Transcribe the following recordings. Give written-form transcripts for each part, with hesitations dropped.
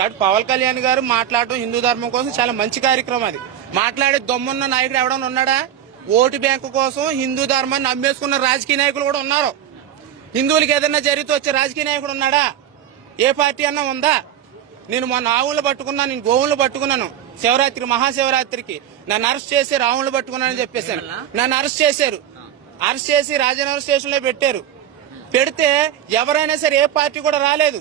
కాబట్టి పవన్ కళ్యాణ్ గారు మాట్లాడడం హిందూ ధర్మం కోసం చాలా మంచి కార్యక్రమం. అది మాట్లాడే దమ్మున్న నాయకుడు ఎవడన్నా ఉన్నాడా? ఓటు బ్యాంకు కోసం హిందూ ధర్మాన్ని అమ్మేసుకున్న రాజకీయ నాయకులు కూడా ఉన్నారు. హిందువులకి ఏదైనా జరిగితే వచ్చే రాజకీయ నాయకుడు ఉన్నాడా? ఏ పార్టీ అన్నా ఉందా? నేను మొన్న ఆవులు పట్టుకున్నాను, నేను గోవులు పట్టుకున్నాను. శివరాత్రి మహాశివరాత్రికి నన్ను అరెస్ట్ చేసి రావులు పట్టుకున్నానని చెప్పేశాను. నన్ను అరెస్ట్ చేశారు. అరెస్ట్ చేసి రాజనగర్ స్టేషన్ లో పెట్టారు. పెడితే ఎవరైనా సరే ఏ పార్టీ కూడా రాలేదు.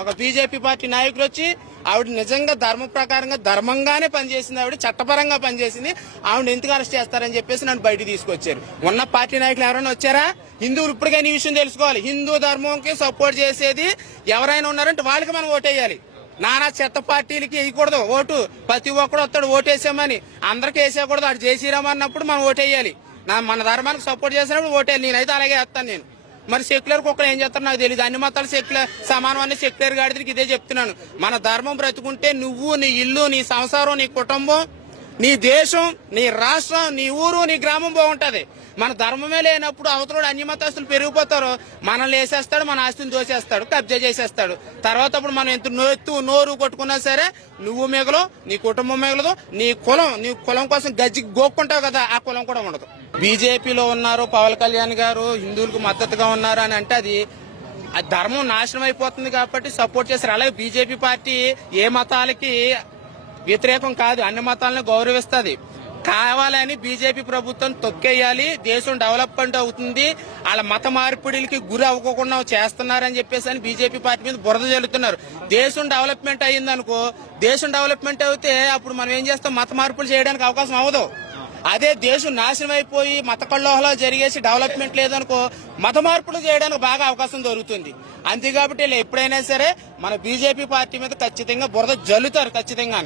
ఒక బీజేపీ పార్టీ నాయకులు వచ్చి ఆవిడ నిజంగా ధర్మ ప్రకారంగా ధర్మంగానే పనిచేసింది, ఆవిడ చట్టపరంగా పనిచేసింది, ఆవిడ ఎందుకు అరెస్ట్ చేస్తారని చెప్పేసి నన్ను బయట తీసుకొచ్చారు. ఉన్న పార్టీ నాయకులు ఎవరైనా వచ్చారా? హిందువులు ఇప్పటికైనా ఈ విషయం తెలుసుకోవాలి. హిందూ ధర్మంకి సపోర్ట్ చేసేది ఎవరైనా ఉన్నారంటే వాళ్ళకి మనం ఓటేయాలి. నానా చెత్త పార్టీలకి వేయకూడదు ఓటు. ప్రతి ఒక్కడు వస్తాడు ఓటేసామని, అందరికి వేసేయకూడదు. అటు జయశ్రీరామ్ అన్నప్పుడు మనం ఓటేయాలి. మన ధర్మానికి సపోర్ట్ చేసినప్పుడు ఓటేయాలి. నేనైతే అలాగే వేస్తాను. నేను మరి సెక్యులర్ కుక్కలు ఏం చేస్తారో నాకు తెలియదు. అన్ని మతాలు సెక్యులర్ సమానం అనే సెక్యులర్ గాడికి ఇదే చెప్తున్నాను. మన ధర్మం బ్రతుకుంటే నువ్వు, నీ ఇల్లు, నీ సంసారం, నీ కుటుంబం, నీ దేశం, నీ రాష్ట్రం, నీ ఊరు, నీ గ్రామం బాగుంటది. మన ధర్మమే లేనప్పుడు అవతల అన్ని మతస్థులు పెరిగిపోతారు. మనల్ని వేసేస్తాడు, మన ఆస్తిని దోచేస్తాడు, కబ్జా చేసేస్తాడు. తర్వాత అప్పుడు మనం ఎంత నోరు కొట్టుకున్నా సరే నువ్వు మిగలవు, నీ కుటుంబం మిగలదు, నీ కులం కోసం గజ్జి గోక్కుంటావు కదా, ఆ కులం కూడా ఉండదు. బీజేపీలో ఉన్నారు పవన్ కళ్యాణ్ గారు, హిందువులకు మద్దతుగా ఉన్నారు అని అంటే అది ధర్మం నాశనం అయిపోతుంది కాబట్టి సపోర్ట్ చేస్తారు. అలాగే బీజేపీ పార్టీ ఏ మతాలకి వ్యతిరేకం కాదు, అన్ని మతాలను గౌరవిస్తుంది. కావాలని బీజేపీ ప్రభుత్వం తొక్కేయాలి, దేశం డెవలప్మెంట్ అవుతుంది, వాళ్ళ మత మార్పిడిలకి గురి అవ్వకుండా చేస్తున్నారని చెప్పేసి అని బీజేపీ పార్టీ మీద బురద జల్లుతున్నారు. దేశం డెవలప్మెంట్ అయ్యిందనుకో, దేశం డెవలప్మెంట్ అయితే అప్పుడు మనం ఏం చేస్తాం, మత మార్పులు చేయడానికి అవకాశం అవ్వదు. అదే దేశం నాశనం అయిపోయి మత కల్లోహలో జరిగేసి డెవలప్మెంట్ లేదనుకో, మత మార్పులు చేయడానికి బాగా అవకాశం దొరుకుతుంది. అంతే కాబట్టి ఎప్పుడైనా సరే మన బీజేపీ పార్టీ మీద ఖచ్చితంగా బురద జల్లుతారు ఖచ్చితంగా.